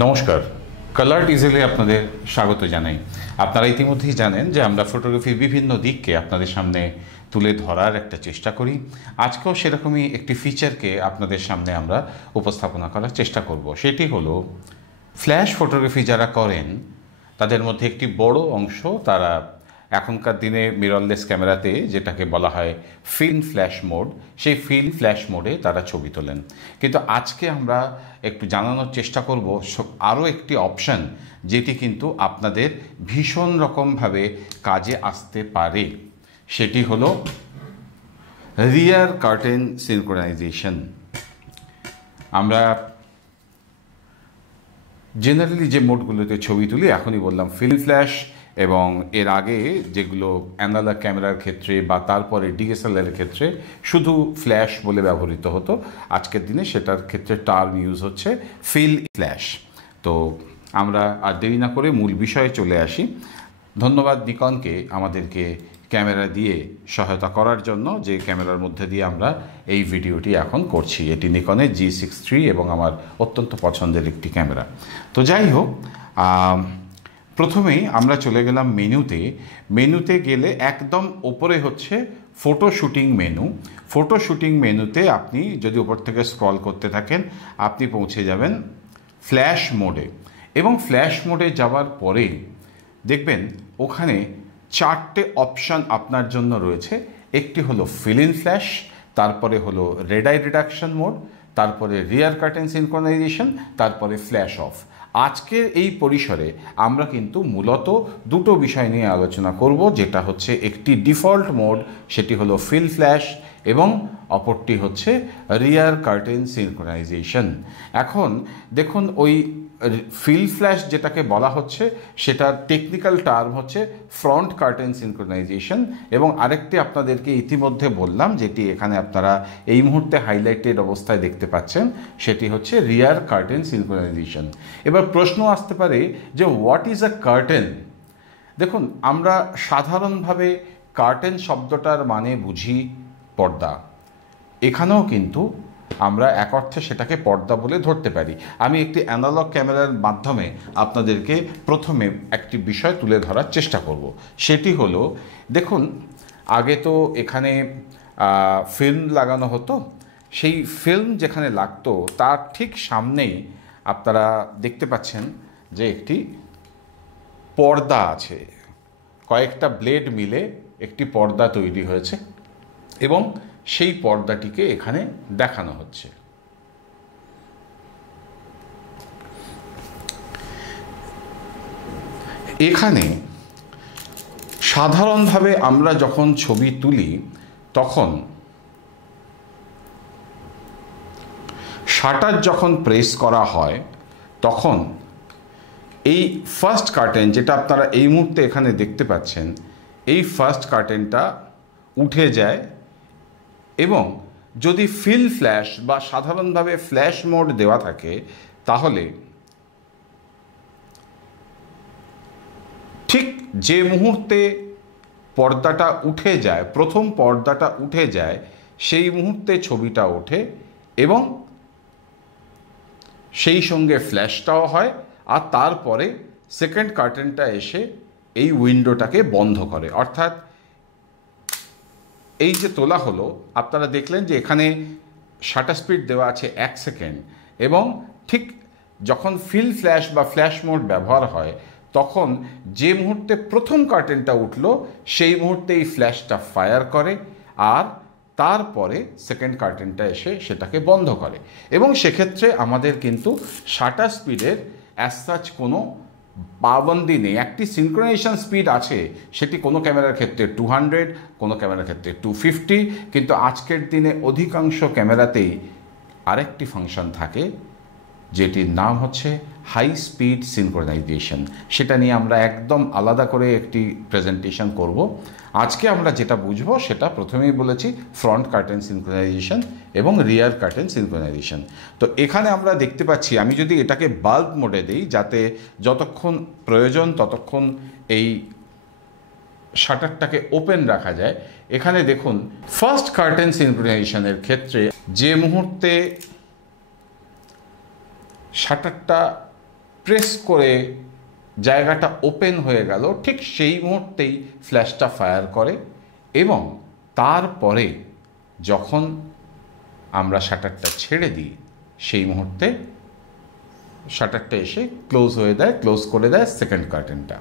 নমস্কার, কালার ডিজেলে আপনাদের স্বাগত জানাই। আপনারা ইতিমধ্যেই জানেন যে আমরা ফটোগ্রাফির বিভিন্ন দিককে আপনাদের সামনে তুলে ধরার একটা চেষ্টা করি। আজকেও সেরকমই একটি ফিচারকে আপনাদের সামনে আমরা উপস্থাপনা করার চেষ্টা করব। সেটি হলো ফ্ল্যাশ ফটোগ্রাফি যারা করেন তাদের মধ্যে একটি বড় অংশ তারা এখনকার দিনে মিররলেস ক্যামেরাতে যেটাকে বলা হয় ফিল্ম ফ্ল্যাশ মোড, সেই ফিল্ম ফ্ল্যাশ মোডে তারা ছবি তোলেন। কিন্তু আজকে আমরা একটু জানানোর চেষ্টা করব আরও একটি অপশান যেটি কিন্তু আপনাদের ভীষণ রকমভাবে কাজে আসতে পারে। সেটি হলো রিয়ার কার্টেন সিনক্রোনাইজেশন। আমরা জেনারেলি যে মোডগুলোতে ছবি তুলি, এখনই বললাম ফিল্ম ফ্ল্যাশ, এবং এর আগে যেগুলো অ্যানালগ ক্যামেরার ক্ষেত্রে বা তারপরে ডিএসএলআরের ক্ষেত্রে শুধু ফ্ল্যাশ বলে ব্যবহৃত হতো, আজকের দিনে সেটার ক্ষেত্রে টার্ম ইউজ হচ্ছে ফিল ফ্ল্যাশ। তো আমরা আর দেরি না করে মূল বিষয়ে চলে আসি। ধন্যবাদ নিকনকে আমাদেরকে ক্যামেরা দিয়ে সহায়তা করার জন্য, যে ক্যামেরার মধ্যে দিয়ে আমরা এই ভিডিওটি এখন করছি। এটি নিকনের G63 এবং আমার অত্যন্ত পছন্দের একটি ক্যামেরা। তো যাই হোক, প্রথমেই আমরা চলে গেলাম মেনুতে গেলে একদম ওপরে হচ্ছে photo shooting menu. Photo shooting মেনুতে আপনি যদি ওপর থেকে স্ক্রল করতে থাকেন আপনি পৌঁছে যাবেন ফ্ল্যাশ মোডে, এবং ফ্ল্যাশ মোডে যাওয়ার পরে দেখবেন ওখানে চারটে অপশান আপনার জন্য রয়েছে। একটি হলো ফিল ইন ফ্ল্যাশ, তারপরে হলো রেড আই রিডাকশন মোড, তারপরে রিয়ার কার্টেন সিনক্রোনাইজেশন, তারপরে ফ্ল্যাশ অফ। আজকের এই পরিসরে আমরা কিন্তু মূলত দুটো বিষয় নিয়ে আলোচনা করব, যেটা হচ্ছে একটি ডিফল্ট মোড, সেটি হলো ফিল ফ্ল্যাশ, এবং অপরটি হচ্ছে রিয়ার কার্টেন সিনক্রোনাইজেশন। এখন দেখুন, ওই ফিল ফ্ল্যাশ যেটাকে বলা হচ্ছে সেটার টেকনিক্যাল টার্ম হচ্ছে ফ্রন্ট কার্টেন সিনক্রোনাইজেশন, এবং আরেকটি আপনাদেরকে ইতিমধ্যে বললাম যেটি এখানে আপনারা এই মুহূর্তে হাইলাইটেড অবস্থায় দেখতে পাচ্ছেন, সেটি হচ্ছে রিয়ার কার্টেন সিনক্রোনাইজেশন। এবার প্রশ্ন আসতে পারে যে হোয়াট ইজ আ কার্টেন। দেখুন, আমরা সাধারণভাবে কার্টেন শব্দটার মানে বুঝি পর্দা। এখানেও কিন্তু আমরা এক অর্থে সেটাকে পর্দা বলে ধরতে পারি। আমি একটি অ্যানালগ ক্যামেরার মাধ্যমে আপনাদেরকে প্রথমে একটি বিষয় তুলে ধরার চেষ্টা করব। সেটি হলো, দেখুন, আগে তো এখানে ফিল্ম লাগানো হতো। সেই ফিল্ম যেখানে লাগতো তার ঠিক সামনেই আপনারা দেখতে পাচ্ছেন যে একটি পর্দা আছে। কয়েকটা ব্লেড মিলে একটি পর্দা তৈরি হয়েছে, এবং সেই পর্দাটিকে এখানে দেখানো হচ্ছে। এখানে সাধারণভাবে আমরা যখন ছবি তুলি তখন শাটার যখন প্রেস করা হয় তখন এই ফার্স্ট কার্টেন, যেটা আপনারা এই মুহূর্তে এখানে দেখতে পাচ্ছেন, এই ফার্স্ট কার্টেনটা উঠে যায়, এবং যদি ফিল ফ্ল্যাশ বা সাধারণভাবে ফ্ল্যাশ মোড দেওয়া থাকে তাহলে ঠিক যে মুহূর্তে পর্দাটা উঠে যায়, প্রথম পর্দাটা উঠে যায়, সেই মুহূর্তে ছবিটা ওঠে, এবং সেই সঙ্গে ফ্ল্যাশটাও হয়, আর তারপরে সেকেন্ড কার্টেনটা এসে এই উইন্ডোটাকে বন্ধ করে। অর্থাৎ এই যে তোলা হলো, আপনারা দেখলেন যে এখানে শাটার স্পিড দেওয়া আছে 1 সেকেন্ড, এবং ঠিক যখন ফিল ফ্ল্যাশ বা ফ্ল্যাশ মোড ব্যবহার হয় তখন যে মুহূর্তে প্রথম কার্টেনটা উঠল সেই মুহূর্তে এই ফ্ল্যাশটা ফায়ার করে, আর তারপরে সেকেন্ড কার্টেনটা এসে সেটাকে বন্ধ করে। এবং সেক্ষেত্রে আমাদের কিন্তু শাটার স্পিডের অ্যাজ সাচ কোনো পাবন্দি নেই। একটি সিনক্রোনাইজেশন স্পিড আছে, সেটি কোনো ক্যামেরার ক্ষেত্রে 200, কোনো ক্যামেরার ক্ষেত্রে 250, কিন্তু আজকের দিনে অধিকাংশ ক্যামেরাতেই আরেকটি ফাংশন থাকে যেটির নাম হচ্ছে হাই স্পিড সিনক্রোনাইজেশন। সেটা নিয়ে আমরা একদম আলাদা করে একটি প্রেজেন্টেশন করব। আজকে আমরা যেটা বুঝবো সেটা প্রথমেই বলেছি ফ্রন্ট কার্টেন সিনক্রোনাইজেশন এবং রিয়ার কার্টেন সিনক্রোনাইজেশন। তো এখানে আমরা দেখতে পাচ্ছি, আমি যদি এটাকে বাল্ব মোডে দিই যাতে যতক্ষণ প্রয়োজন ততক্ষণ এই শাটারটাকে ওপেন রাখা যায়, এখানে দেখুন ফার্স্ট কার্টেন সিনক্রোনাইজেশনের ক্ষেত্রে যে মুহূর্তে শাটারটা প্রেস করে জায়গাটা ওপেন হয়ে গেল, ঠিক সেই মুহূর্তেই ফ্ল্যাশটা ফায়ার করে এবং তারপরে যখন আমরা শাটারটা ছেড়ে দিই সেই মুহূর্তে শাটারটা এসে ক্লোজ হয়ে দেয়, ক্লোজ করে দেয় সেকেন্ড কার্টেনটা।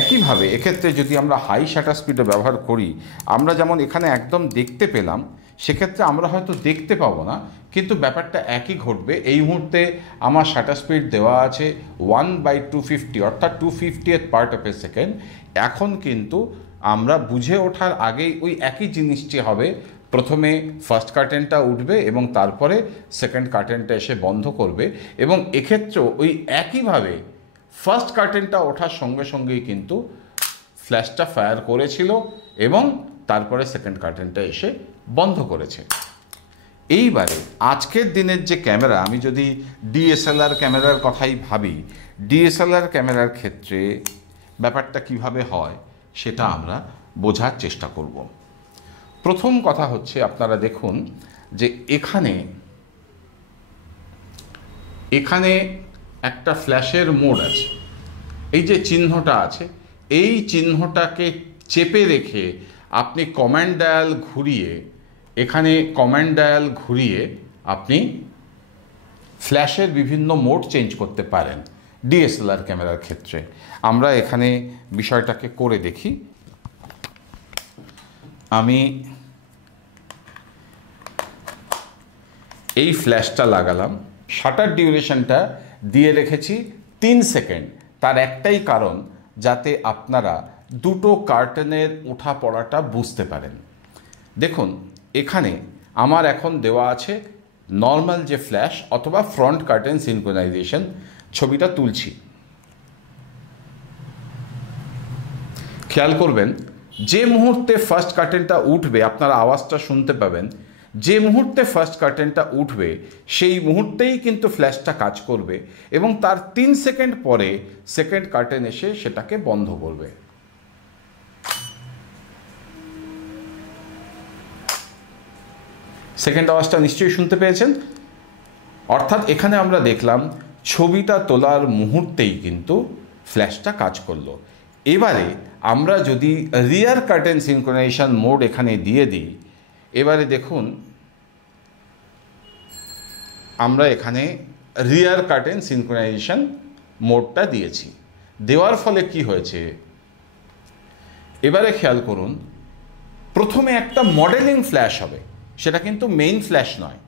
একইভাবে এক্ষেত্রে যদি আমরা হাই শাটার স্পিডে ব্যবহার করি, আমরা যেমন এখানে একদম দেখতে পেলাম, সেক্ষেত্রে আমরা হয়তো দেখতে পাবো না, কিন্তু ব্যাপারটা একই ঘটবে। এই মুহূর্তে আমার শাটার স্পিড দেওয়া আছে 1/250, অর্থাৎ 250th part of A second. এখন কিন্তু আমরা বুঝে ওঠার আগেই ওই একই জিনিসটি হবে, প্রথমে ফার্স্ট কার্টেনটা উঠবে এবং তারপরে সেকেন্ড কার্টেনটা এসে বন্ধ করবে, এবং এক্ষেত্রেও ওই একইভাবে ফার্স্ট কার্টেনটা ওঠার সঙ্গে সঙ্গেই কিন্তু ফ্ল্যাশটা ফায়ার করেছিল এবং তারপরে সেকেন্ড কার্টেনটা এসে বন্ধ করেছে। এইবারে আজকের দিনের যে ক্যামেরা, আমি যদি ডিএসএলআর ক্যামেরার কথাই ভাবি, ডিএসএলআর ক্যামেরার ক্ষেত্রে ব্যাপারটা কিভাবে হয় সেটা আমরা বোঝার চেষ্টা করব। প্রথম কথা হচ্ছে, আপনারা দেখুন যে এখানে একটা ফ্ল্যাশের মোড আছে, এই যে চিহ্নটা আছে, এই চিহ্নটাকে চেপে রেখে আপনি কমান্ড ডায়াল ঘুরিয়ে, এখানে কমান্ড ডায়াল ঘুরিয়ে আপনি ফ্ল্যাশের বিভিন্ন মোড চেঞ্জ করতে পারেন ডিএসএলআর ক্যামেরার ক্ষেত্রে। আমরা এখানে বিষয়টাকে করে দেখি। আমি এই ফ্ল্যাশটা লাগালাম, শাটার ডিউরেশনটা দিয়ে রেখেছি 3 সেকেন্ড। তার একটাই কারণ, যাতে আপনারা দুটো কার্টেনের ওঠা পড়াটা বুঝতে পারেন। দেখুন এখানে আমার এখন দেওয়া আছে নর্মাল যে ফ্ল্যাশ অথবা ফ্রন্ট কার্টেন সিনক্রোনাইজেশন। ছবিটা তুলছি, খেয়াল করবেন যে মুহূর্তে ফার্স্ট কার্টেনটা উঠবে আপনারা আওয়াজটা শুনতে পাবেন। যে মুহূর্তে ফার্স্ট কার্টেনটা উঠবে সেই মুহূর্তেই কিন্তু ফ্ল্যাশটা কাজ করবে এবং তার 3 সেকেন্ড পরে সেকেন্ড কার্টেন এসে সেটাকে বন্ধ করবে। সেকেন্ড আওয়াজটা নিশ্চয়ই শুনতে পেয়েছেন। অর্থাৎ এখানে আমরা দেখলাম ছবিটা তোলার মুহূর্তেই কিন্তু ফ্ল্যাশটা কাজ করলো। এবারে আমরা যদি রিয়ার কার্টেন সিনক্রোনাইজেশন মোড এখানে দিয়ে দিই, এবারে দেখুন আমরা এখানে রিয়ার কার্টেন সিনক্রোনাইজেশন মোডটা দিয়েছি। দেওয়ার ফলে কি হয়েছে এবারে খেয়াল করুন, প্রথমে একটা মডেলিং ফ্ল্যাশ হবে, সেটা কিন্তু মেইন ফ্ল্যাশ নয়।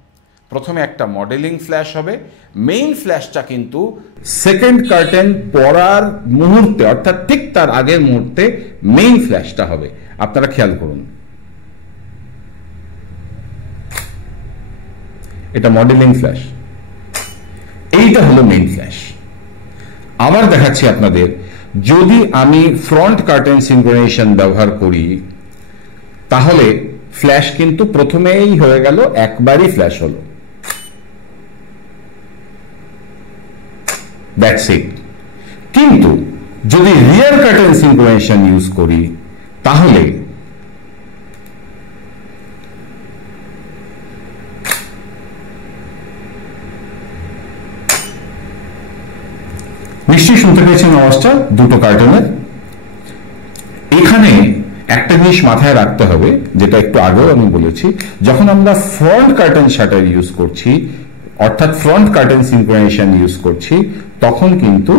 প্রথমে একটা মডেলিং ফ্ল্যাশ হবে, মেইন ফ্ল্যাশটা কিন্তু সেকেন্ড কার্টেন পড়ার মুহূর্তে, অর্থাৎ ঠিক তার আগের মুহূর্তে মেইন ফ্ল্যাশটা হবে। আপনারা খেয়াল করুন, এটা মডেলিং ফ্ল্যাশ, এইটা হলো মেইন ফ্ল্যাশ। আবার দেখাচ্ছি আপনাদের, যদি আমি ফ্রন্ট কার্টেন সিনক্রোনাইজেশন ব্যবহার করি তাহলে ফ্ল্যাশ কিন্তু প্রথমেই হয়ে গেল, একবারই ফ্ল্যাশ হলো, দ্যাটস ইট। কিন্তু যদি রিয়ার কার্টেন সিনক্রোনাইজেশন ইউজ করি তাহলে নিশ্চয়ই শুনতে পেয়েছেন আওয়াজটা দুটো কার্টেনের। এখানে একটা জিনিস মাথায় রাখতে হবে, যেটা একটু আগেও আমি বলেছি, যখন আমরা ফ্রন্ট কার্টেন শাটার ইউজ করছি, অর্থাৎ ফ্রন্ট কার্টেন সিনক্রোনাইজেশন ইউজ করছি, তখন কিন্তু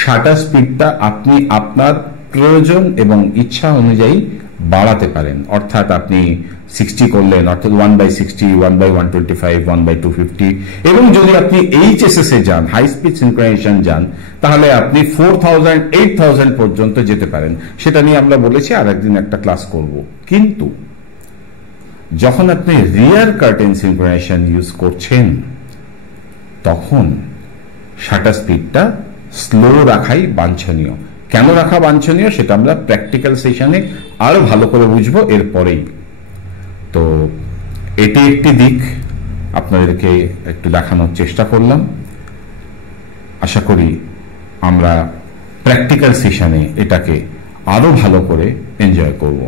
শাটার স্পিডটা আপনি আপনার প্রয়োজন এবং ইচ্ছা অনুযায়ী বাড়াতে পারেন। অর্থাৎ আপনি 60 করলেন, অর্থাৎ 1/60, 1/125, 1/250, এবং যদি আপনি এইচএসএস এ যান, হাই স্পিড সিনক্রোনাইজেশন যান, তাহলে আপনি 4000, 8000 পর্যন্ত যেতে পারেন। সেটা নিয়ে আমরা বলেছি আর একদিন একটা ক্লাস করব। কিন্তু যখন আপনি রিয়ার কার্টেন সিনক্রোনাইজেশন ইউজ করছেন তখন শাটার স্পিডটা স্লো রাখাই বাঞ্ছনীয়। কেন রাখা বাঞ্ছনীয় সেটা আমরা প্র্যাকটিক্যাল সেশনে আরো ভালো করে বুঝবো এরপরেই। তো এটি একটি দিক আপনাদেরকে একটু দেখানোর চেষ্টা করলাম। আশা করি আমরা প্র্যাকটিক্যাল সেশনে এটাকে আরো ভালো করে এনজয় করব।